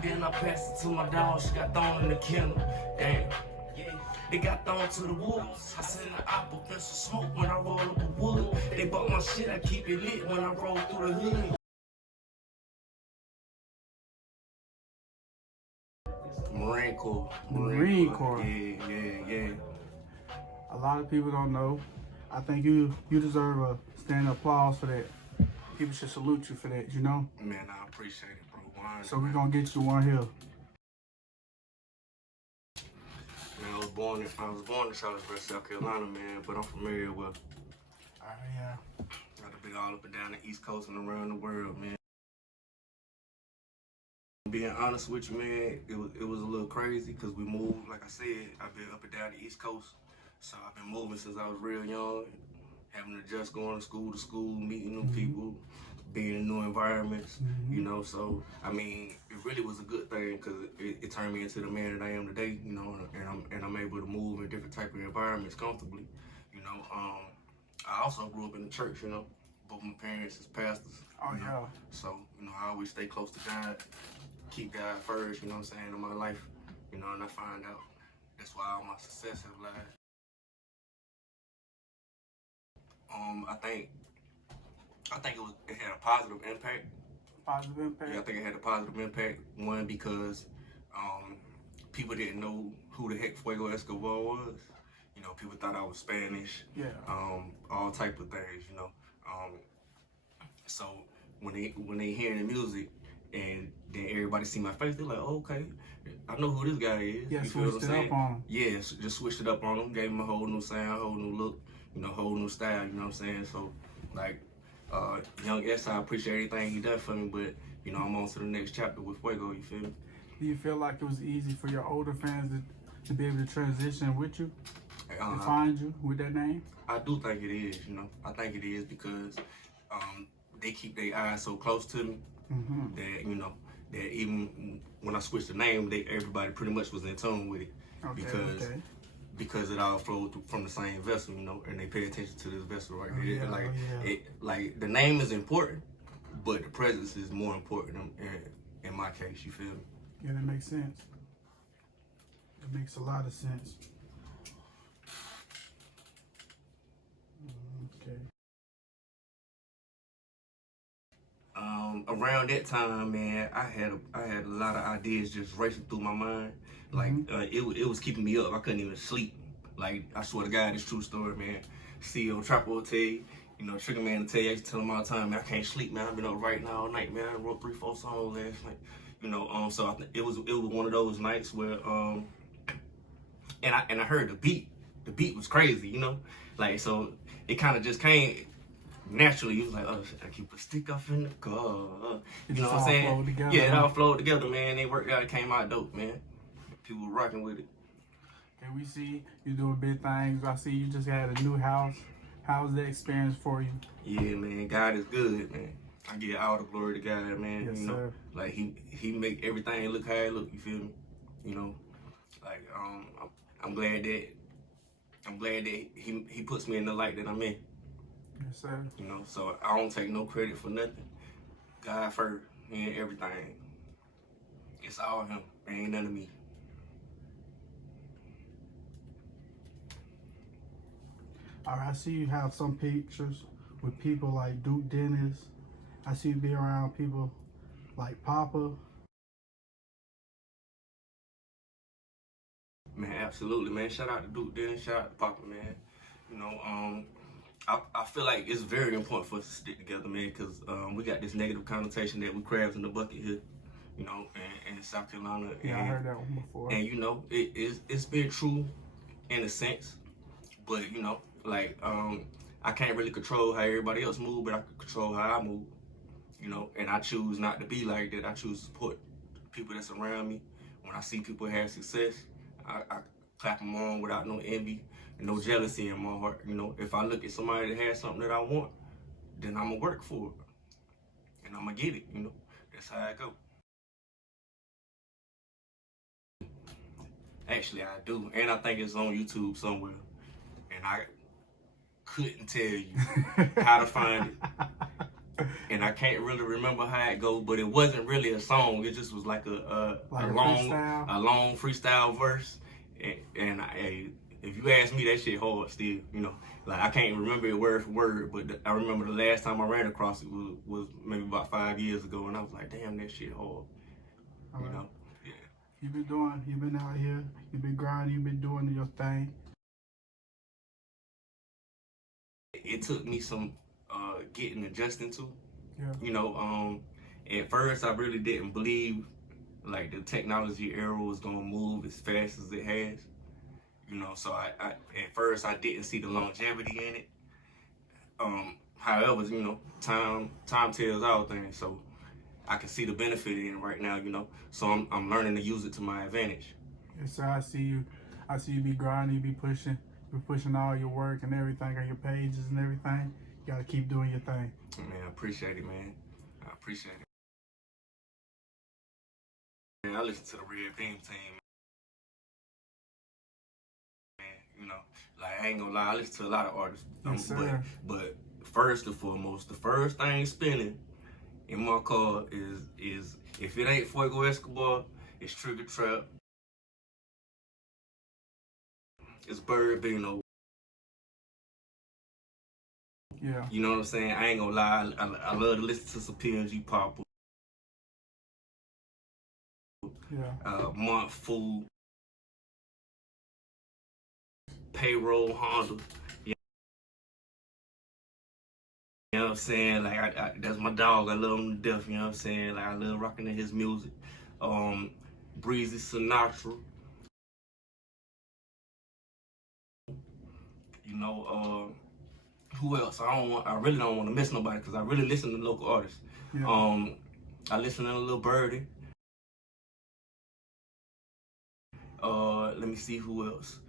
and then I passed it to my dog. She got thrown in the kennel. Damn. They got thrown to the woods. I seen the apple pencil smoke when I roll up the wood. They bought my shit, I keep it lit when I roll through the hood. Marine Corps. Marine Corps. Yeah. A lot of people don't know. I think you deserve a standing applause for that. People should salute you for that, you know? Man, I appreciate it, bro. So we're gonna get you one here. Man, I was born in Charlottesville, South Carolina, man, but I'm familiar with Yeah. I've been all up and down the East Coast and around the world, man. Being honest with you, man, it was a little crazy because we moved. Like I said, I've been up and down the East Coast, so I've been moving since I was real young, having to just going to school, meeting new people, being in new environments, you know. So I mean, it really was a good thing because it turned me into the man that I am today, you know, and I'm able to move in different type of environments comfortably, you know. I also grew up in the church, you know. Both my parents is pastors. Oh, you know? yeah. So, you know, I always stay close to God, keep God first, you know what I'm saying, in my life, you know, and I find out that's why all my success have lied. I think it had a positive impact. Positive impact? Yeah, I think it had a positive impact. One, because people didn't know who the heck Fuego Escobar was. You know, people thought I was Spanish. Yeah. All type of things, you know. So when they hearing the music and then everybody see my face, they're like, oh, okay, I know who this guy is. Yeah, you feel what I'm switched it saying? up on him. Yeah, just switched it up on him, gave him a whole new sound, whole new look, you know, whole new style, you know what I'm saying? So, like, Young S, I appreciate everything he done for me, but, you know, I'm on to the next chapter with Fuego, you feel me? Do you feel like it was easy for your older fans to be able to transition with you and find you with that name? I do think it is, you know. I think it is because they keep their eyes so close to me that, you know, that even when I switched the name, everybody pretty much was in tune with it. Because it all flowed from the same vessel, you know, and they pay attention to this vessel right here. Like the name is important, but the presence is more important in my case, you feel me? Yeah, that makes sense. It makes a lot of sense. Okay. Around that time, man, I had a lot of ideas just racing through my mind. Like it was keeping me up. I couldn't even sleep. Like, I swear to God, it's true story, man. CEO Trapper will tell you, you know, Trigger Man will tell you. I used to tell him all the time, man, I can't sleep, man. I've been up writing all night, man. I wrote 3-4 songs last night, you know. So it was one of those nights where and I heard the beat. The beat was crazy, you know. Like, so it kind of just came naturally. It was like, oh, should I keep a stick up in the car? You know what I'm saying? Yeah, it all flowed together, man. They worked out. It came out dope, man. People were rocking with it. And we see you doing big things. I see you just had a new house. How was that experience for you? Yeah, man. God is good, man. I give all the glory to God, man. Yes, you know, sir. like he make everything look how it look. You feel me? You know, like I'm glad that he puts me in the light that I'm in. Yes, sir. You know, so I don't take no credit for nothing. God first, and everything. It's all him. It ain't none of me. All right, I see you have some pictures with people like Duke Dennis. I see you be around people like Papa. Man, absolutely, man. Shout out to Duke Dennis, shout out to Papa, man. You know, I feel like it's very important for us to stick together, man, because we got this negative connotation that we crabs in the bucket here, you know, in South Carolina. Yeah, I heard that one before. And, you know, it's been true in a sense, but, you know, like, I can't really control how everybody else move, but I can control how I move, you know, and I choose not to be like that. I choose to support people that's around me. When I see people have success, I clap them on without no envy and no jealousy in my heart. You know, if I look at somebody that has something that I want, then I'm gonna work for it, and I'm gonna get it. You know, that's how I go. Actually, I do, and I think it's on YouTube somewhere, and I couldn't tell you how to find it. and I can't really remember how it goes, but it wasn't really a song. It just was like a long freestyle verse. And if you ask me, that shit hard still. You know, like I can't remember it word for word, but I remember the last time I ran across it was maybe about 5 years ago, and I was like, damn, that shit hard. All You right. know, yeah. You've been out here, you've been grinding, you've been doing your thing. It took me some getting adjusting to. Yeah. You know, at first I really didn't believe like the technology era was gonna move as fast as it has. You know, so I at first I didn't see the longevity in it. However, you know, time tells all things, so I can see the benefit in it right now. You know, so I'm learning to use it to my advantage. Yes, sir. I see you. I see you be grinding, you be pushing all your work and everything on your pages and everything. You gotta keep doing your thing. Man, I appreciate it, man. I appreciate it. Man, I listen to the Real Beam team, man. You know, like I ain't gonna lie, I listen to a lot of artists. Yes, sir. But first and foremost, the first thing spinning in my car is if it ain't Fuego Escobar, it's Trigger Trap, it's Bird Bino. Yeah. You know what I'm saying? I ain't gonna lie, I love to listen to some PNG Pop, Yeah. Month Food, Payroll Honda. You know what I'm saying? Like that's my dog. I love him to death. You know what I'm saying? Like I love rocking to his music. Breezy Sinatra. You know, who else? I really don't want to miss nobody because I really listen to local artists. Yeah. I listen to Lil Birdie. Let me see who else.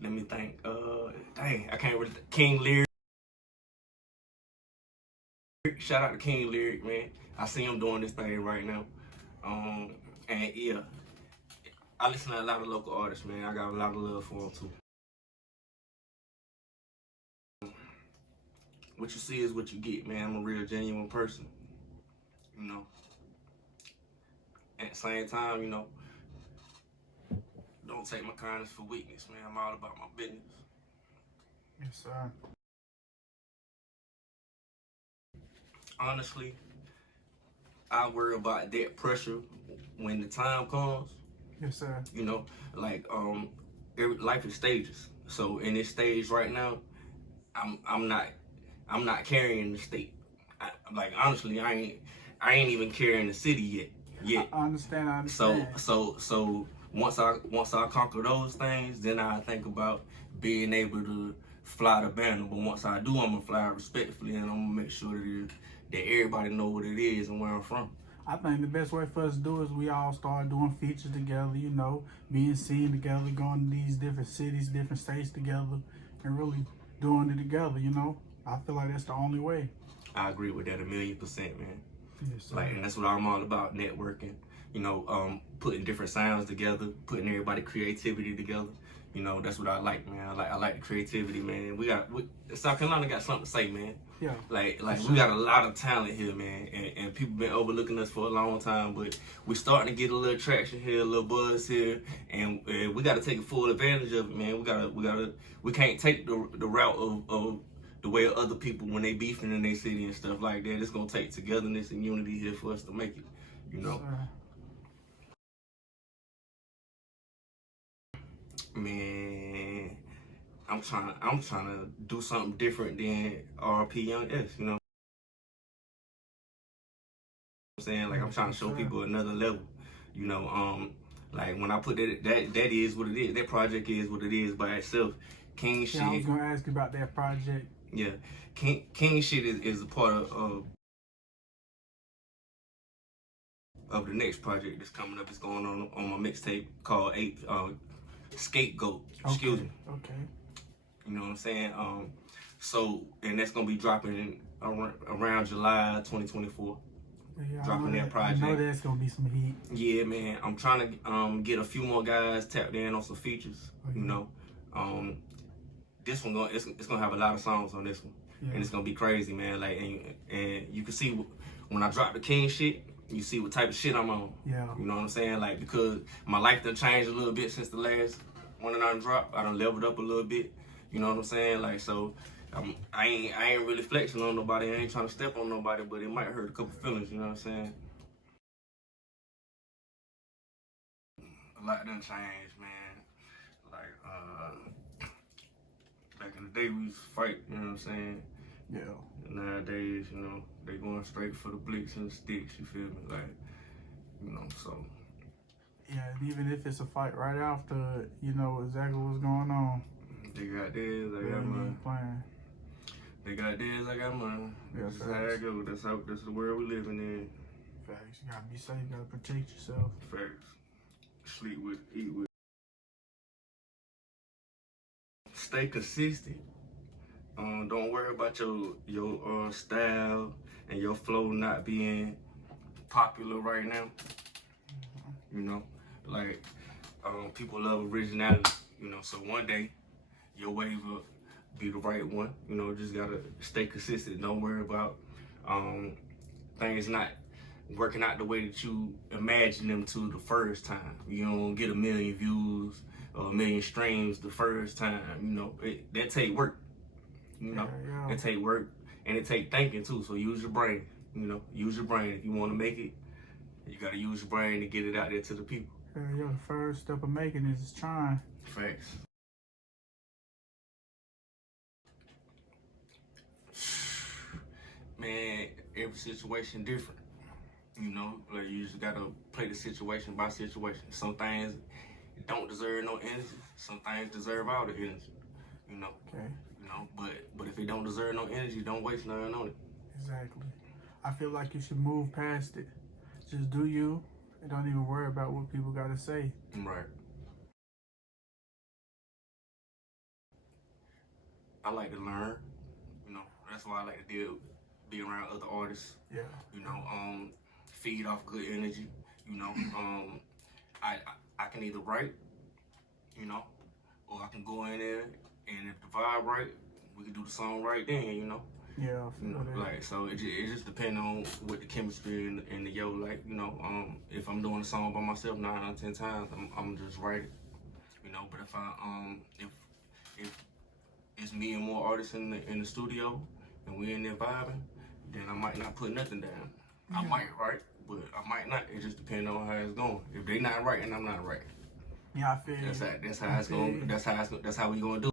Let me think. Dang, I can't really. King Lyric. Shout out to King Lyric, man. I see him doing this thing right now. And yeah, I listen to a lot of local artists, man. I got a lot of love for them too. What you see is what you get, man. I'm a real genuine person, you know. At the same time, you know, don't take my kindness for weakness, man. I'm all about my business. Yes, sir. Honestly, I worry about that pressure when the time comes. Yes, sir. You know, like life is stages. So in this stage right now, I'm not carrying the state. Like honestly, I ain't even carrying the city yet. I understand. So once I conquer those things, then I think about being able to fly the banner. But once I do, I'm gonna fly respectfully, and I'm gonna make sure that everybody know what it is and where I'm from. I think the best way for us to do is we all start doing features together, you know, being seen together, going to these different cities, different states together, and really doing it together, you know. I feel like that's the only way. I agree with that 1,000,000%, man. Yes, sir. Like, and that's what I'm all about, networking. You know, putting different sounds together, putting everybody creativity together. You know, that's what I like, man. I like the creativity, man. South Carolina got something to say, man. Yeah. Like we got a lot of talent here, man, and people been overlooking us for a long time, but we starting to get a little traction here, a little buzz here, and we got to take full advantage of it, man. We can't take the route of the way other people when they beefing in their city and stuff like that. It's gonna take togetherness and unity here for us to make it, you know. Man, I'm trying to do something different than RP Young S, you know. I'm saying, like, I'm trying to show people another level, you know. Like when I put that is what it is. That project is what it is by itself. King shit. I was gonna ask you about that project. Yeah, King shit is a part of the next project that's coming up. It's going on my mixtape called Scapegoat. Excuse me. Okay. You know what I'm saying? So and that's gonna be dropping around July 2024. Yeah, dropping that project. I know that's gonna be some heat. Yeah, man. I'm trying to get a few more guys tapped in on some features. You know, this one it's gonna have a lot of songs on this one. Yeah. and it's gonna be crazy, man. Like, and you can see when I drop the king shit, you see what type of shit I'm on. Yeah. You know what I'm saying? Like, because my life done changed a little bit since the last one that I dropped. I done leveled up a little bit. You know what I'm saying? Like, so I ain't really flexing on nobody. I ain't trying to step on nobody, but it might hurt a couple feelings. You know what I'm saying? A lot done changed, man. Like, back in the day we used to fight. You know what I'm saying? Yeah. Nowadays, you know, they going straight for the blicks and the sticks. You feel me? Like, you know, so. Yeah, and even if it's a fight right after, you know exactly what's going on. They got theirs, I They got ain't mine. playing. They got theirs, I got mine. Yeah, That's how it go. That's the world we living in. Facts. You gotta be safe. You gotta protect yourself. Facts. Sleep with, eat with. Stay consistent. Don't worry about your style and your flow not being popular right now. You know, like people love originality. You know, so one day your wave will be the right one. You know, just gotta stay consistent. Don't worry about things not working out the way that you imagine them to the first time. You don't get 1 million views or 1 million streams the first time. You know, that take work. You know, Yeah. it take work and it take thinking too. So use your brain. You know, use your brain. If you want to make it, you gotta use your brain to get it out there to the people. Yeah, the first step of making it is trying. Facts. Man, every situation different. You know, like you just gotta play the situation by situation. Some things don't deserve no energy. Some things deserve all the energy. You know. Okay. You know, but if it don't deserve no energy, don't waste nothing on it. Exactly. I feel like you should move past it. Just do you, and don't even worry about what people gotta say. Right. I like to learn. You know, that's why I like to be around other artists. Yeah. You know, feed off good energy. You know, I can either write, you know, or I can go in there and if the vibe right, we can do the song right then. You know. Yeah, I feel that. Like, so it just depends on what the chemistry and the like, you know, if I'm doing a song by myself 9 out of 10 times, I'm just writing, you know. But if it's me and more artists in the studio and we in there vibing, then I might not put nothing down. I might write, but I might not. It just depends on how it's going. If they not writing, I'm not writing. Yeah, I feel That's how it's going. That's how we gonna do.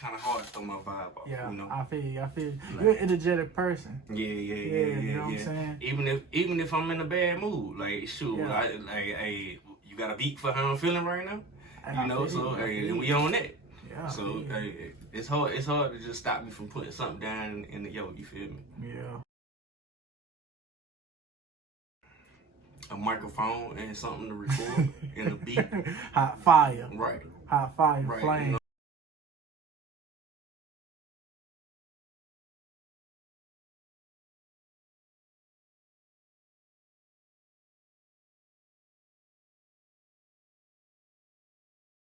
Kind of hard to throw my vibe off. Yeah, you know? I feel you. Like, You're an energetic person. Yeah. You know what I'm saying? Even if I'm in a bad mood, like shoot, hey, you got a beat for how I'm feeling right now. And you know, so hey, we on that. Yeah. So hey, it's hard to just stop me from putting something down in the you feel me? Yeah. A microphone and something to record and a beat. Hot fire. Right. Hot fire, Right. flame. You know